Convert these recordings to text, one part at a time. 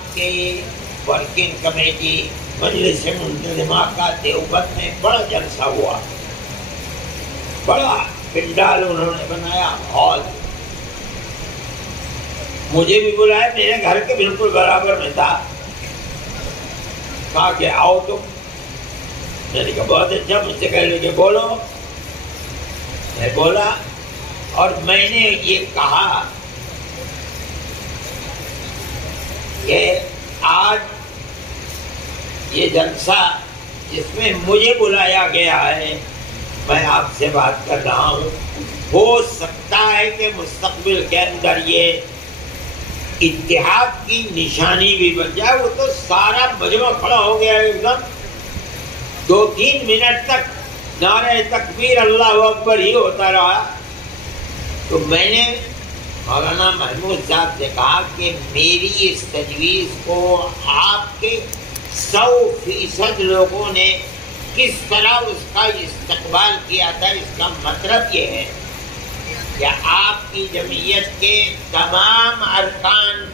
جماعت کے working committee مجلس منتظمہ کا دیوبند میں بڑا جلسہ ہوا، بڑا پنڈال انہوں نے بنایا، ہال، مجھے بھی بلایا، میرے گھر کے بالکل برابر میں تھا، کہا کہ آؤ تم، میں نے کہا بہت اچھا، مجھ سے کہہ لے کہ بولو، میں بولا اور میں نے یہ کہا کہ آج یہ جلسہ جس میں مجھے بلایا گیا ہے، میں آپ سے بات کر رہا ہوں، ہو سکتا ہے کہ مستقبل کے اندر یہ اتحاد کی نشانی بھی بن جائے۔ وہ تو سارا مجمع کھڑا ہو گیا ایک دم، 2-3 منٹ تک نعرہ تکبیر اللہ اکبر ہی ہوتا رہا۔ تو میں نے مولانا محمود صاحب سے کہا کہ میری اس تجویز کو آپ کے 100% لوگوں نے کس طرح اس کا استقبال کیا تھا، اس کا مطلب یہ ہے کہ آپ کی جمعیت کے تمام ارکان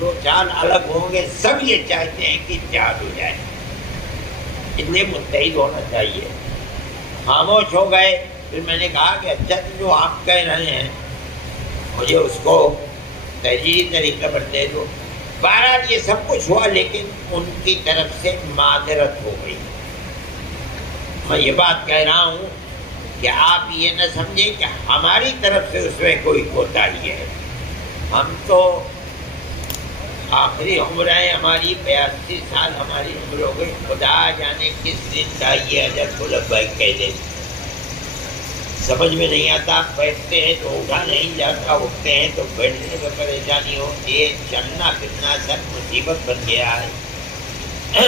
جو چال الگ ہوں گے سب یہ چاہتے ہیں کہ اتحاد ہو جائے، اتنے متحد ہونا چاہیے۔ خاموش ہو گئے۔ پھر میں نے کہا کہ اچھا جو آپ کہہ رہے ہیں مجھے اس کو تحریری طریقے پر دے دو۔ بہرحال یہ سب کچھ ہوا، لیکن ان کی طرف سے معذرت ہو گئی۔ میں یہ بات کہہ رہا ہوں کہ آپ یہ نہ سمجھیں کہ ہماری طرف سے اس میں کوئی کوتاہی ہے۔ ہم تو آخری عمر ہے ہماری، 82 سال ہماری عمر ہو گئی، خدا جانے کس دن چاہیے حضرت غلب بھائی کہہ دیں، سمجھ میں نہیں آتا۔ بیٹھتے ہیں تو اٹھا نہیں جاتا، اٹھتے ہیں تو بیٹھنے میں پریشانی ہوتی ہے، چلنا پھرنا سب مصیبت بن گیا ہے۔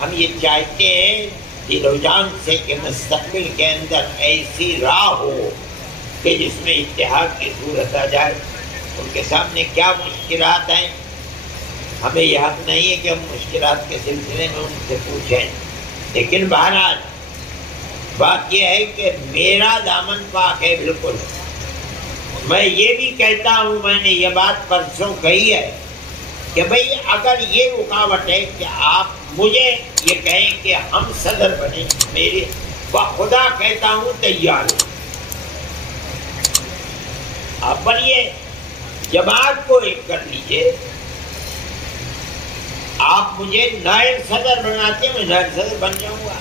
ہم یہ چاہتے ہیں دل و جان سے کہ مستقبل کے اندر ایسی راہ ہو کہ جس میں اتحاد کی صورت آ جائے۔ ان کے سامنے کیا مشکلات ہیں، ہمیں یہ حق نہیں ہے کہ ہم مشکلات کے سلسلے میں ان سے پوچھیں، لیکن بہرحال بات یہ ہے کہ میرا دامن پاک ہے بالکل۔ میں یہ بھی کہتا ہوں، میں نے یہ بات پرسوں کہی ہے کہ بھئی اگر یہ رکاوٹ ہے کہ آپ مجھے یہ کہیں کہ ہم صدر بنیں، میرے بخدا کہتا ہوں تیار ہوں، آپ بنیے، جماعت کو ایک کر لیجئے۔ آپ مجھے نائب صدر بناتے، میں نائب صدر بن جاؤں گا۔